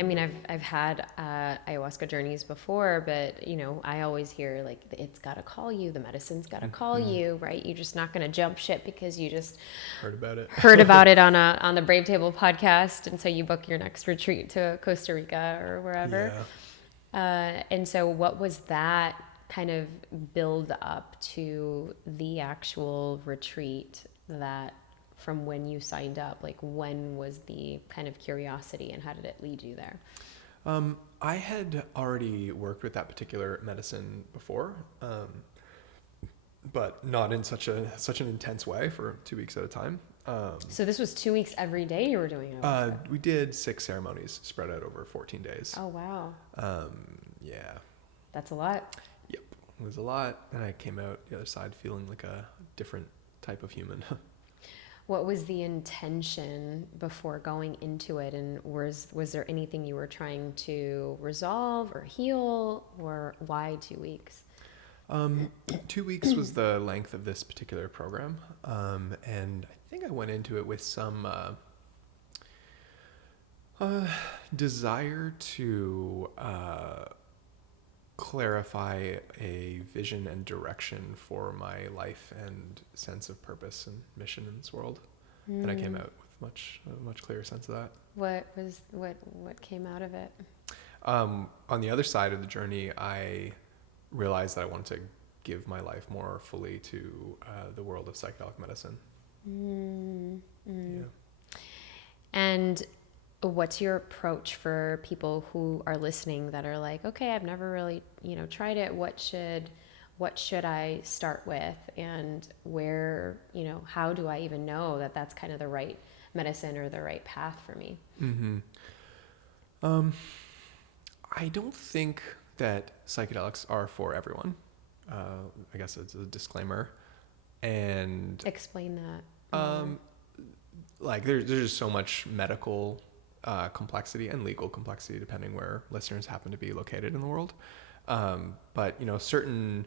I mean, I've had ayahuasca journeys before, but you know, I always hear like it's got to call you, the medicine's got to call you, right? You're just not going to jump ship because you just heard about it on the Brave Table podcast, and so you book your next retreat to Costa Rica or wherever. And so, what was that kind of build up to the actual retreat that? From when you signed up, like when was the kind of curiosity and how did it lead you there? I had already worked with that particular medicine before, but not in such an intense way for 2 weeks at a time. So this was 2 weeks every day you were doing it? We did 6 ceremonies spread out over 14 days. Oh, wow. Yeah. That's a lot. Yep. It was a lot. And I came out the other side feeling like a different type of human. What was the intention before going into it? And was there anything you were trying to resolve or heal, or why 2 weeks? 2 weeks was the length of this particular program. And I think I went into it with some desire to clarify a vision and direction for my life and sense of purpose and mission in this world. And I came out with a much clearer sense of that. What came out of it? On the other side of the journey, I realized that I wanted to give my life more fully to the world of psychedelic medicine. Yeah. And what's your approach for people who are listening that are like, okay, I've never really, tried it. What should I start with? And where, how do I even know that that's kind of the right medicine or the right path for me? I don't think that psychedelics are for everyone. I guess it's a disclaimer. And explain that. Like there's just so much medical complexity and legal complexity depending where listeners happen to be located in the world. But certain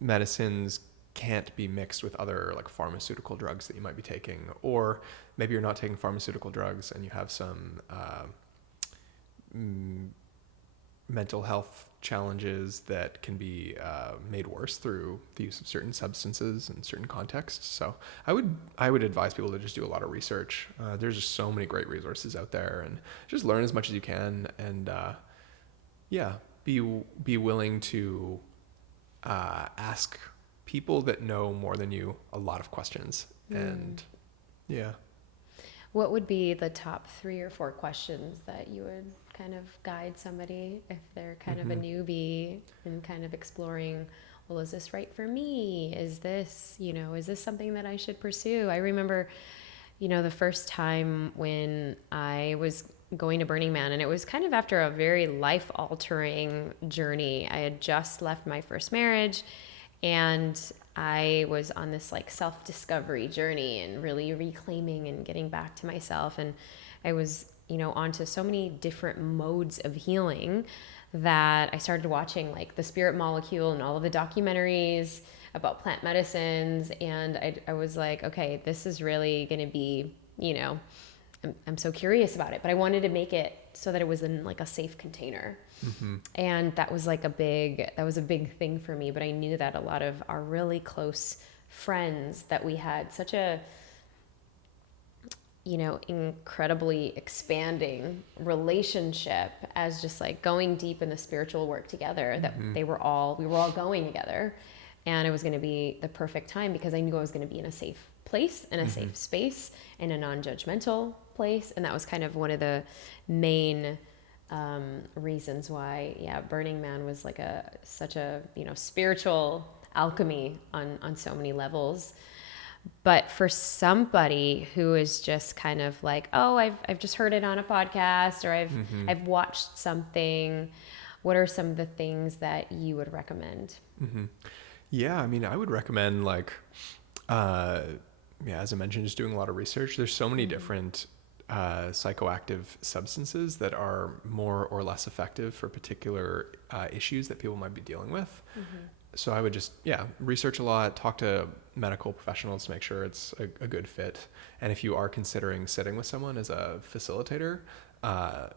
medicines can't be mixed with other like pharmaceutical drugs that you might be taking, or maybe you're not taking pharmaceutical drugs and you have some mental health challenges that can be made worse through the use of certain substances in certain contexts. So I would advise people to just do a lot of research. There's just so many great resources out there, and just learn as much as you can, and be willing to ask people that know more than you a lot of questions. And what would be the top 3 or 4 questions that you would kind of guide somebody if they're kind of a newbie and kind of exploring, well, is this right for me? Is this something that I should pursue? I remember, the first time when I was going to Burning Man, and it was kind of after a very life-altering journey. I had just left my first marriage, and I was on this like self-discovery journey and really reclaiming and getting back to myself. And I was, onto so many different modes of healing that I started watching like The Spirit Molecule and all of the documentaries about plant medicines. And I was like, okay, this is really going to be, I'm so curious about it, but I wanted to make it so that it was in like a safe container. And that was a big thing for me. But I knew that a lot of our really close friends that we had such a, incredibly expanding relationship as just like going deep in the spiritual work together, that we were all going together, and it was going to be the perfect time because I knew I was going to be in a safe place, in a safe space, in a non-judgmental place. And that was kind of one of the main reasons why, Burning Man was like such a, spiritual alchemy on so many levels. But for somebody who is just kind of like, oh, I've just heard it on a podcast, or I've watched something, what are some of the things that you would recommend? Yeah, I mean, I would recommend as I mentioned, just doing a lot of research. There's so many different psychoactive substances that are more or less effective for particular issues that people might be dealing with. So I would just, yeah, research a lot, talk to medical professionals to make sure it's a good fit. And if you are considering sitting with someone as a facilitator,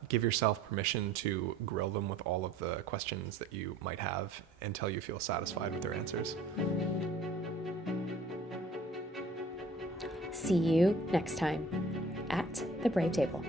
give yourself permission to grill them with all of the questions that you might have until you feel satisfied with their answers. See you next time at the Brave Table.